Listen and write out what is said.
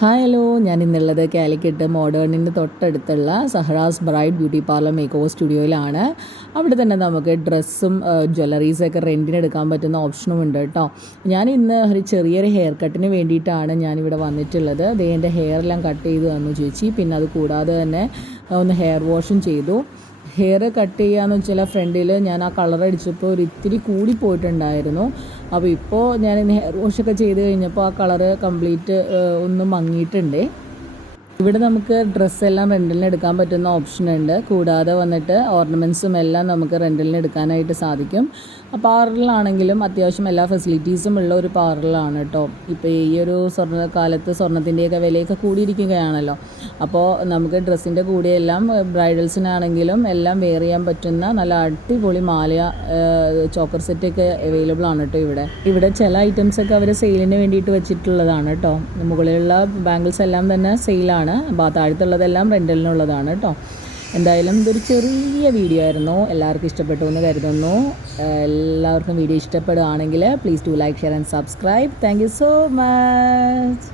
Hi hello, ഞാൻ ഇന്നുള്ളത് കാലിക്കറ്റ് മോഡേണിൻ്റെ തൊട്ടടുത്തുള്ള Sahara's bride beauty parlour make over സ്റ്റുഡിയോയിലാണ്. അവിടെ തന്നെ നമുക്ക് ഡ്രസ്സും ജ്വല്ലറീസൊക്കെ റെൻറ്റിന് എടുക്കാൻ പറ്റുന്ന ഓപ്ഷനും ഉണ്ട് കേട്ടോ. ഞാൻ ഇന്ന് ഒരു ചെറിയൊരു ഹെയർ കട്ടിന് വേണ്ടിയിട്ടാണ് ഞാനിവിടെ വന്നിട്ടുള്ളത്. അതേ എൻ്റെ ഹെയർ എല്ലാം കട്ട് ചെയ്ത് തന്നു ചേച്ചി. പിന്നെ അത് കൂടാതെ തന്നെ ഒന്ന് ഹെയർ വാഷും ചെയ്തു. ഹെയർ കട്ട് ചെയ്യാന്ന് വെച്ചാൽ ഫ്രണ്ടിൽ ഞാൻ ആ കളർ അടിച്ചപ്പോൾ ഒരു ഇത്തിരി കൂടി പോയിട്ടുണ്ടായിരുന്നു. അപ്പോൾ ഇപ്പോൾ ഞാൻ ഹെയർ വാഷൊക്കെ ചെയ്ത് കഴിഞ്ഞപ്പോൾ ആ കളറ് കംപ്ലീറ്റ് ഒന്ന് മങ്ങിയിട്ടുണ്ട്. ഇവിടെ നമുക്ക് ഡ്രസ്സെല്ലാം റെൻറ്റലിന് എടുക്കാൻ പറ്റുന്ന ഓപ്ഷൻ ഉണ്ട്. കൂടാതെ വന്നിട്ട് ഓർണമെൻറ്റ്സും എല്ലാം നമുക്ക് റെൻറ്റലിന് എടുക്കാനായിട്ട് സാധിക്കും. പാർലറിലാണെങ്കിലും അത്യാവശ്യം എല്ലാ ഫെസിലിറ്റീസും ഉള്ള ഒരു പാർലറാണ് കേട്ടോ. ഇപ്പോൾ ഈ ഒരു കാലത്ത് സ്വർണ്ണത്തിൻ്റെയൊക്കെ വിലയൊക്കെ കൂടിയിരിക്കുകയാണല്ലോ. അപ്പോൾ നമുക്ക് ഡ്രസ്സിൻ്റെ കൂടെയെല്ലാം ബ്രൈഡൽസിനാണെങ്കിലും എല്ലാം വെയർ ചെയ്യാൻ പറ്റുന്ന നല്ല അടിപൊളി മാല, ചോക്കർ സെറ്റൊക്കെ അവൈലബിൾ ആണ് കേട്ടോ. ഇവിടെ ചില ഐറ്റംസൊക്കെ അവർ സെയിലിന് വേണ്ടിയിട്ട് വെച്ചിട്ടുള്ളതാണ് കേട്ടോ. മുകളിലുള്ള ബാംഗിൾസ് എല്ലാം തന്നെ സെയിലാണ്. താഴത്തുള്ളതെല്ലാം റെൻ്റലിനുള്ളതാണ് കേട്ടോ. എന്തായാലും ഇതൊരു ചെറിയ വീഡിയോ ആയിരുന്നു. എല്ലാവർക്കും ഇഷ്ടപ്പെട്ടു എന്ന് കരുതുന്നു. എല്ലാവർക്കും വീഡിയോ ഇഷ്ടപ്പെടുകയാണെങ്കിൽ please do like, share and subscribe. Thank you so much.